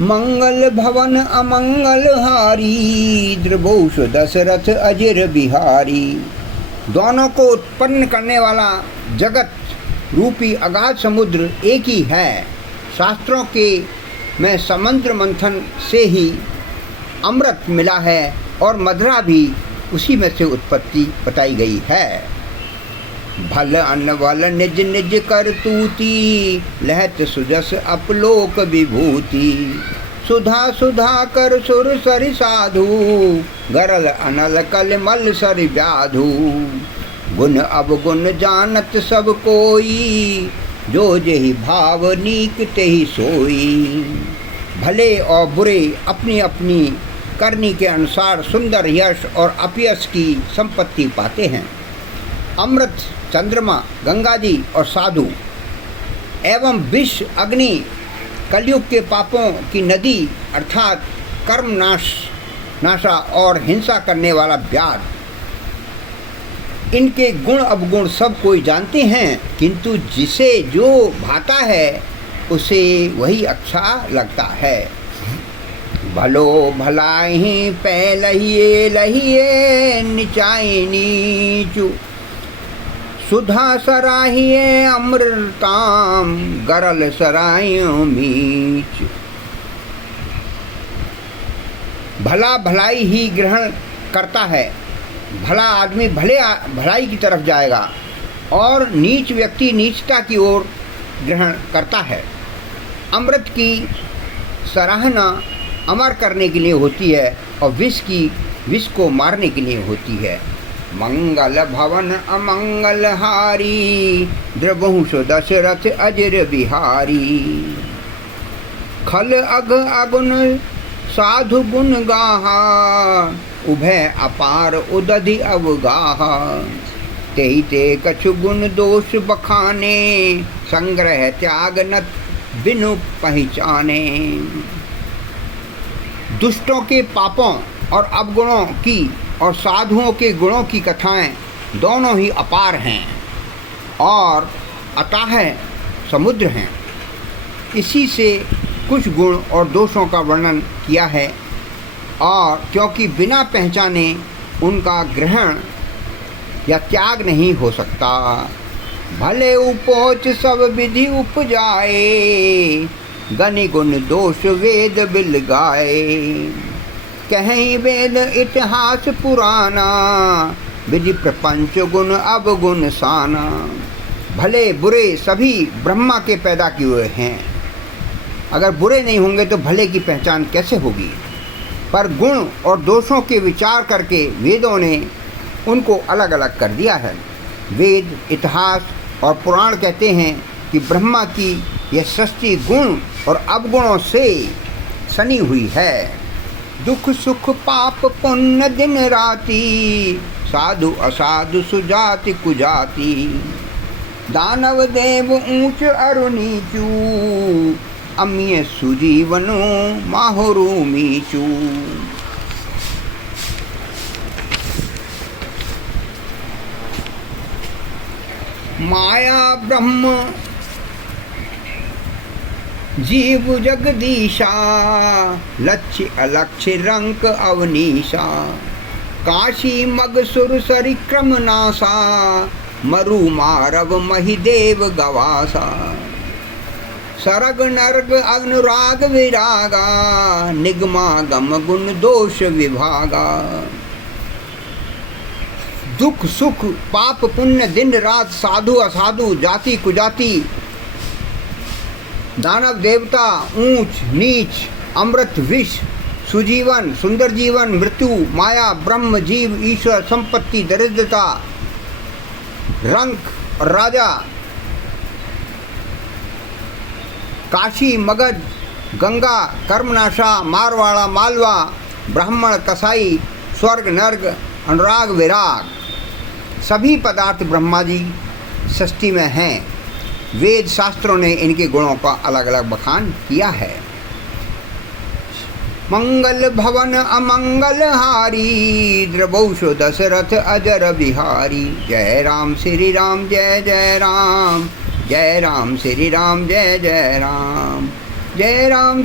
मंगल भवन अमंगल हारी, द्रभूष दशरथ अजर बिहारी। दोनों को उत्पन्न करने वाला जगत रूपी अगाध समुद्र एक ही है। शास्त्रों के में समुद्र मंथन से ही अमृत मिला है और मदिरा भी उसी में से उत्पत्ति बताई गई है। भल अन्न वल निज निज कर तूती, लहत सुजस अपलोक विभूति। सुधा सुधा कर सुर सरि साधु, गरल अनल कल मल सरि व्याधु। गुण अवगुण जानत सब कोई, जो जेहि भाव नीक तेहि सोई। भले और बुरे अपनी अपनी करनी के अनुसार सुंदर यश और अपयश की संपत्ति पाते हैं। अमृत, चंद्रमा, गंगा जी और साधु एवं विष, अग्नि, कलयुग के पापों की नदी अर्थात कर्म नाशा और हिंसा करने वाला व्याध, इनके गुण अवगुण सब कोई जानते हैं, किंतु जिसे जो भाता है उसे वही अच्छा लगता है। भलो भलाई पै लहिए लहिए, निचाई नीचु। सुधा सराहिए अमृताम, गरल सरायो मीच। भला भलाई ही ग्रहण करता है। भला आदमी भलाई की तरफ जाएगा और नीच व्यक्ति नीचता की ओर ग्रहण करता है। अमृत की सराहना अमर करने के लिए होती है और विष को मारने के लिए होती है। मंगल भवन अमंगल हारी, द्रभूष दशरथ अजर बिहारी। खल अघ अगुण साधु गुण गाहा, उभय अपार उदधि अवगाहा। तेहि ते कछु गुण दोष बखाने, संग्रह त्याग नत बिनु पहचाने। दुष्टों के पापों और अवगुणों की और साधुओं के गुणों की कथाएं दोनों ही अपार हैं और अथाह समुद्र हैं। इसी से कुछ गुण और दोषों का वर्णन किया है, और क्योंकि बिना पहचाने उनका ग्रहण या त्याग नहीं हो सकता। भले उपोच सब विधि उपजाए, गनि गुण दोष वेद बिल गाए। कहीं वेद इतिहास पुराना, विधि प्रपंच गुण अवगुण साना। भले बुरे सभी ब्रह्मा के पैदा किए हुए हैं, अगर बुरे नहीं होंगे तो भले की पहचान कैसे होगी। पर गुण और दोषों के विचार करके वेदों ने उनको अलग अलग कर दिया है। वेद, इतिहास और पुराण कहते हैं कि ब्रह्मा की यह सृष्टि गुण और अवगुणों से सनी हुई है। दुख सुख पाप पुण्य दिन राति, साधु असाधु सुजाति कुजाति। दानव देव ऊंच अरु नीचू, अमीय सुजीवनो माहुरु मीचू। माया ब्रह्म जीव जगदीशा, लक्ष्य अलक्ष्य रंक अवनीशा। काशी मग सुर सरि क्रम नासा, मरु मारव महिदेव गवासा। सरग नर्ग अनुराग विरागा, निगमा गम गुण दोष विभागा। दुख सुख पाप पुण्य दिन रात, साधु असाधु जाति कुजाति, दानव देवता ऊंच नीच, अमृत विष, सुजीवन सुंदर जीवन, मृत्यु माया ब्रह्म जीव ईश्वर, संपत्ति दरिद्रता, रंक और राजा, काशी मगध, गंगा कर्मनाशा, मारवाड़ा मालवा, ब्राह्मण कसाई, स्वर्ग नर्क, अनुराग विराग, सभी पदार्थ ब्रह्मा जी सृष्टि में हैं। वेद शास्त्रों ने इनके गुणों का अलग अलग बखान किया है। मंगल भवन अमंगल हारी, द्रभूष दशरथ अजर बिहारी। जय राम श्री राम जय जय राम, जय राम श्री राम जय जय राम, जय राम।